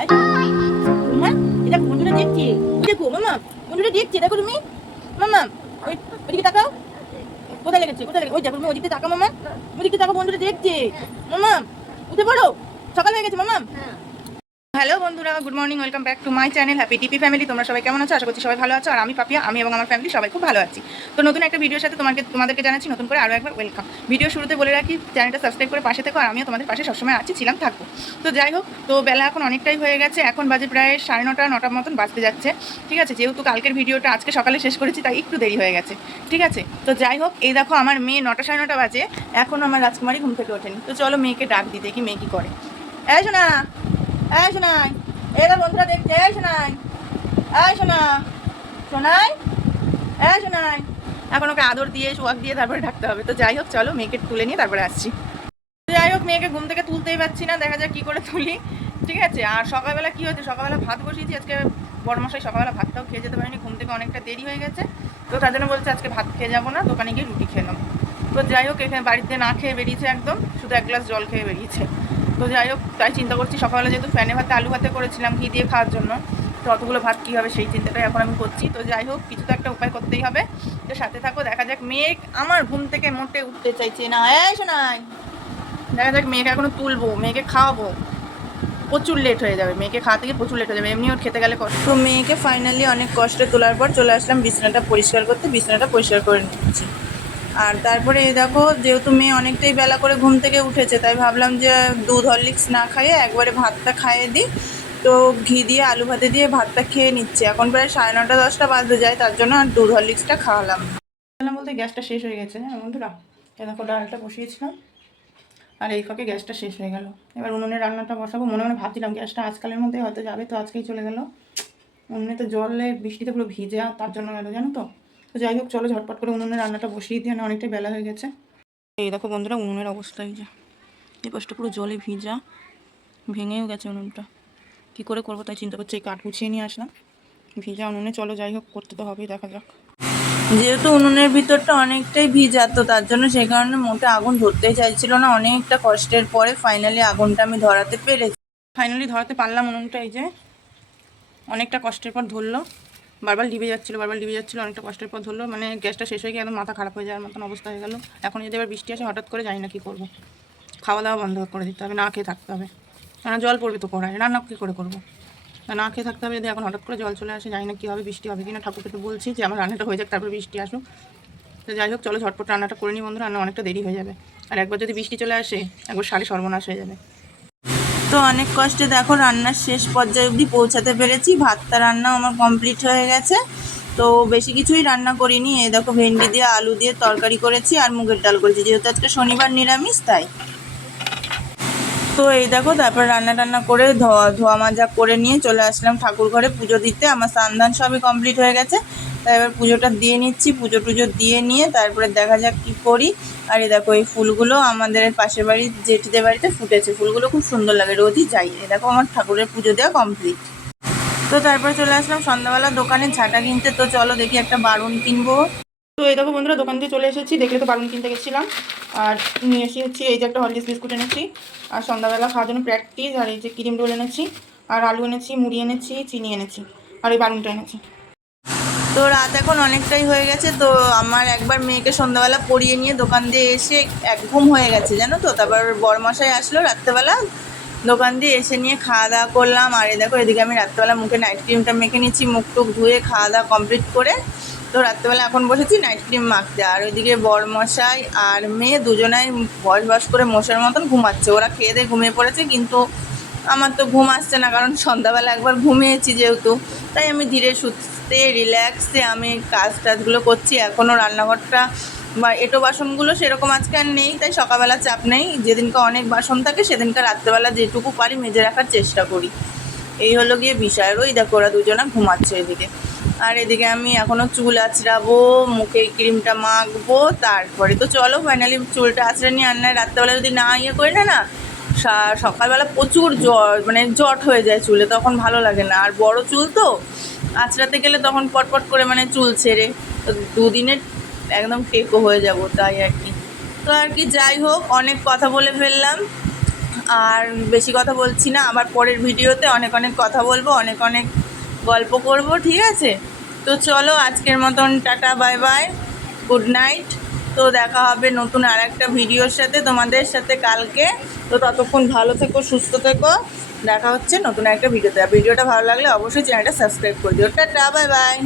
এই মামা, এটা বন্ধুরা দেখছে। দেখো মামা, বন্ধুরা দেখছে, দেখো তুমি মামা, ওইদিকে তাকাও। কোথায় লেগেছে? কোথায় লেগেছে? ওই দেখো তুমি ওইদিকে তাকাও মামা, ওইদিকে তাকাও, বন্ধুরা দেখছে। মামা উঠে পড়ো, সকাল হয়ে গেছে মামা। হ্যালো বন্ধুরা, good morning, welcome back to my channel happy টিপি ফ্যামিলি। তোমরা সবাই কেমন আছো? আশা করছি সবাই ভালো আছো। আর আমি পাপিয়া, আমি এবং আমার ফ্যামিলি সবাই খুব ভালো আছি। তো নতুন একটা ভিডিওর সাথে তোমাদেরকে জানাচ্ছি নতুন করে আরও একবার ওয়েলকাম। ভিডিও শুরুতে বলে রাখি, চ্যানেলটা সাবস্ক্রাইব করে পাশে থেকো, আর আমিও তোমাদের পাশে সবসময় আছি, ছিলাম, থাকবো। তো যাই হোক, তো বেলা এখন অনেকটাই হয়ে গেছে, এখন বাজে প্রায় 9:30 মতন বাজতে যাচ্ছে। ঠিক আছে, যেহেতু কালকের ভিডিওটা আজকে সকালে শেষ করেছি তাই একটু দেরি হয়ে গেছে। ঠিক আছে, তো যাই হোক, এই দেখো আমার মেয়ে 9টা 9:30 বাজে, এখন আমার রাজকুমারী ঘুম থেকে ওঠেনি। তো চলো মেয়েকে ডাক দিই, দেখি মেয়ে কী করে। এই শোনা, এই শোনাই, এবার বন্ধুরা দেখছে। এই শোনাই, এই শোনা, শোনাই, এই শোনাই। এখন ওকে আদর দিয়ে শোয়াক দিয়ে তারপরে ডাকতে হবে। তো যাই হোক, চলো মেয়েকে তুলে নিয়ে তারপরে আসছি। যাই হোক, মেয়েকে ঘুম থেকে তুলতেই পারছি না, দেখা যাক কী করে তুলি। ঠিক আছে, আর সকালবেলা কী হয়েছে, সকালবেলা ভাত বসিয়েছি। আজকে বড়মশাই সকালবেলা ভাতটাও খেয়ে যেতে পারিনি, ঘুম থেকে অনেকটা দেরি হয়ে গেছে। তো তার জন্য বলছে আজকে ভাত খেয়ে যাবো না, দোকানে গিয়ে রুটি খেলাম। তো যাই হোক, এখানে বাড়িতে না খেয়ে বেরিয়েছে, একদম শুধু 1 গ্লাস জল খেয়ে বেরিয়েছে। তো যাই হোক, তাই চিন্তা করছি সকালবেলা যেহেতু ফ্যানে ভাতে আলু ভাতে করেছিলাম ঘি দিয়ে খাওয়ার জন্য, তো অতগুলো ভাত কী হবে সেই চিন্তাটাই এখন আমি করছি। তো যাই হোক, কিছু তো একটা উপায় করতেই হবে। তো সাথে থাকো, দেখা যাক। মেয়ে আমার ঘুম থেকে মোটে উঠতে চাইছে না। এই শোনাই, দেখা যাক, মেয়েকে এখনো তুলবো, মেয়েকে খাওয়াবো, প্রচুর লেট হয়ে যাবে। মেয়েকে খাওয়াতে গিয়ে প্রচুর লেট হয়ে যাবে, এমনি ওর খেতে গেলে কষ্ট। তো মেয়েকে ফাইনালি অনেক কষ্টে তোলার পর চলে আসলাম বিছানাটা পরিষ্কার করতে। বিছানাটা পরিষ্কার করে নিচ্ছি। আর তারপরে এই দেখো, যেহেতু মেয়ে অনেকটাই বেলা করে ঘুম থেকে উঠেছে, তাই ভাবলাম যে দুধ হরলিক্স না খাইয়ে একবারে ভাতটা খাইয়ে দিই। তো ঘি দিয়ে আলু ভাতে দিয়ে ভাতটা খেয়ে নিচ্ছে। এখন প্রায় 9:30 10টা বাজতে যায়, তার জন্য আর দুধ হরলিক্সটা খাওয়ালাম বলতে গ্যাসটা শেষ হয়ে গেছে। হ্যাঁ বন্ধুরা, এ দেখো ডালটা বসিয়েছিলাম, আর এই ফাঁকে গ্যাসটা শেষ হয়ে গেল। এবার উনুনে রান্নাটা বসাবো। মনে মনে ভাবছিলাম গ্যাসটা আজকালের মধ্যে হয়তো যাবে, তো আজকেই চলে গেল। উনুনে তো জলে বৃষ্টিতে পুরো ভিজে, তার জন্য গেলো, জানো তো। তো যাই হোক, চলো ঝটপট করে উনুনে রান্নাটা বসিয়ে দিয়ে, না অনেকটাই বেলা হয়ে গেছে। এই দেখো বন্ধুরা, উনুনের অবস্থা এই যে, এই পাশটা পুরো জলে ভিজা, ভেঙেও গেছে উনুনটা। কী করে করবো তাই চিন্তা করছি। এই কাঠ গুছিয়ে নিয়ে আসলাম, ভিজা উনুনে। চলো যাই হোক, করতে তো হবেই, দেখা যাক। যেহেতু উনুনের ভিতরটা অনেকটাই ভিজা, তো তার জন্য সেই কারণে মোটে আগুন ধরতেই চাইছিল না। অনেকটা কষ্টের পরে ফাইনালি আগুনটা আমি ধরাতে পেরেছি। ফাইনালি ধরাতে পারলাম উনুনটা, এই যে অনেকটা কষ্টের পর ধরলো। বারবার লিভে যাচ্ছিলো, অনেকটা কষ্টের পর ধরলো। মানে গ্যাসটা শেষ হয়ে গিয়ে একদম মাথা খারাপ হয়ে যাওয়ার মতন অবস্থা হয়ে গেল। এখন যদি এবার বৃষ্টি আসে হঠাৎ করে, জানি না কী করবো। খাওয়া দাওয়া বন্ধ করে দিতে হবে, না খেয়ে থাকতে হবে। কেন জল পড়বে তো কড়ায়, রান্না কী করে করবো। না খেয়ে থাকতে হবে। যদি এখন হঠাৎ করে জল চলে আসে, জানি না কী হবে, বৃষ্টি হবে কিনা। ঠাকুরকে তো বলছি যে আমার রান্নাটা হয়ে যাক, তারপর বৃষ্টি আসুক। তো যাই হোক, চলো ঝটপট রান্নাটা করে নিই বন্ধুরা, রান্না অনেকটা দেরি হয়ে যাবে। আর একবার যদি বৃষ্টি চলে আসে, একবার সাড়ে সর্বনাশ হয়ে যাবে। তো অনেক কষ্টে দেখো রান্নার শেষ পর্যায়ে অবধি পৌঁছাতে পেরেছি। ভাতটা রান্না আমার কমপ্লিট হয়ে গেছে। তো বেশি কিছুই রান্না করিনি। এই দেখো, ভেন্ডি দিয়ে আলু দিয়ে তরকারি করেছি আর মুগের ডাল করেছি, যেহেতু আজকে শনিবার নিরামিষ তাই। তো এই দেখো, তারপর রান্না টান্না করে ধোয়া মাজা করে নিয়ে চলে আসলাম ঠাকুর ঘরে পুজো দিতে। আমার স্নান দান সবই কমপ্লিট হয়ে গেছে, তাই এবার পুজোটা দিয়ে নিচ্ছি। পুজো টুজো দিয়ে নিয়ে তারপরে দেখা যাক কী করি। আর এই দেখো, এই ফুলগুলো আমাদের পাশের বাড়ির জেঠিদের বাড়িতে ফুটেছে। ফুলগুলো খুব সুন্দর লাগে, রোজই যাই। এই দেখো, আমার ঠাকুরের পুজো দেওয়া কমপ্লিট। তো তারপরে চলে আসলাম সন্ধ্যাবেলা দোকানে ঝাঁটা কিনতে। তো চলো দেখি একটা বারুন কিনবো। তো এই দেখো বন্ধুরা, দোকান দিয়ে চলে এসেছি। দেখলে তো বারুন কিনতে গেছিলাম, আর নিয়ে এসেছি এই যে একটা হরলিক্স বিস্কুট এনেছি, আর সন্ধ্যাবেলা খাওয়ার জন্য প্র্যাকটিস, আর এই যে ক্রিম রোল এনেছি, আর আলু এনেছি, মুড়ি এনেছি, চিনি এনেছি, আর এই বারুনটা এনেছি। তো রাত এখন অনেকটাই হয়ে গেছে। তো আমার একবার মেয়েকে সন্ধ্যাবেলা পড়িয়ে নিয়ে দোকান দিয়ে এসে এক ঘুম হয়ে গেছে, জানো তো। তারপর বরমশাই আসলো রাত্রেবেলা, দোকান দিয়ে এসে নিয়ে খাওয়া দাওয়া করলাম। আর এই দেখো, এদিকে আমি রাত্রেবেলা মুখে নাইট ক্রিমটা মেখে নিচ্ছি, মুখ টুক ধুয়ে খাওয়া দাওয়া কমপ্লিট করে। তো রাত্রেবেলা এখন বসেছি নাইট ক্রিম মাখতে। আর ওইদিকে বরমশাই আর মেয়ে দুজনাই বস করে মশার মতন ঘুমাচ্ছে। ওরা খেয়ে দিয়ে ঘুমিয়ে পড়েছে, কিন্তু আমার তো ঘুম আসছে না, কারণ সন্ধ্যাবেলা একবার ঘুমিয়েছি যেহেতু। তাই আমি ধীরে সুস্থে রিল্যাক্সে আমি কাজগুলো করছি। এখনও রান্নাঘরটা বা এঁটো বাসনগুলো সেরকম আজকে আর নেই, তাই সকালবেলা চাপ নেই। যেদিনকে অনেক বাসন থাকে সেদিনকে রাত্রেবেলা যেটুকু পারি মেজে রাখার চেষ্টা করি। এই হলো গিয়ে বিষয়। ওই দেখো, ওরা দুজনা ঘুমাচ্ছে এদিকে। আর এদিকে আমি এখনও চুল আঁচড়াবো, মুখে ক্রিমটা মাখবো। তারপরে তো চলো ফাইনালি চুলটা আঁচড়ে নিয়ে আন্নায়। রাত্রেবেলা যদি না ইয়ে করি না, সকালবেলা প্রচুর জট হয়ে যায় চুলে, তখন ভালো লাগে না। আর বড় চুল তো আঁচড়াতে গেলে তখন পটপট করে চুল ছেড়ে, তো দুদিনের একদম টেকো হয়ে যাব, তাই আর কি। তো আর কি, যাই হোক, অনেক কথা বলে ফেললাম। আর বেশি কথা বলছি না, আবার পরের ভিডিওতে অনেক অনেক কথা বলবো, অনেক অনেক গল্প করব, ঠিক আছে? তো চলো আজকের মতন tata, bye bye, good night. তো দেখা হবে নতুন আর একটা ভিডিওর সাথে তোমাদের সাথে কালকে। তো ততক্ষণ ভালো থেকো, সুস্থ থেকো, দেখা হচ্ছে নতুন একটা ভিডিওতে। আর ভিডিওটা ভালো লাগলে অবশ্যই চ্যানেলটা সাবস্ক্রাইব করে দিও। Tata, bye bye.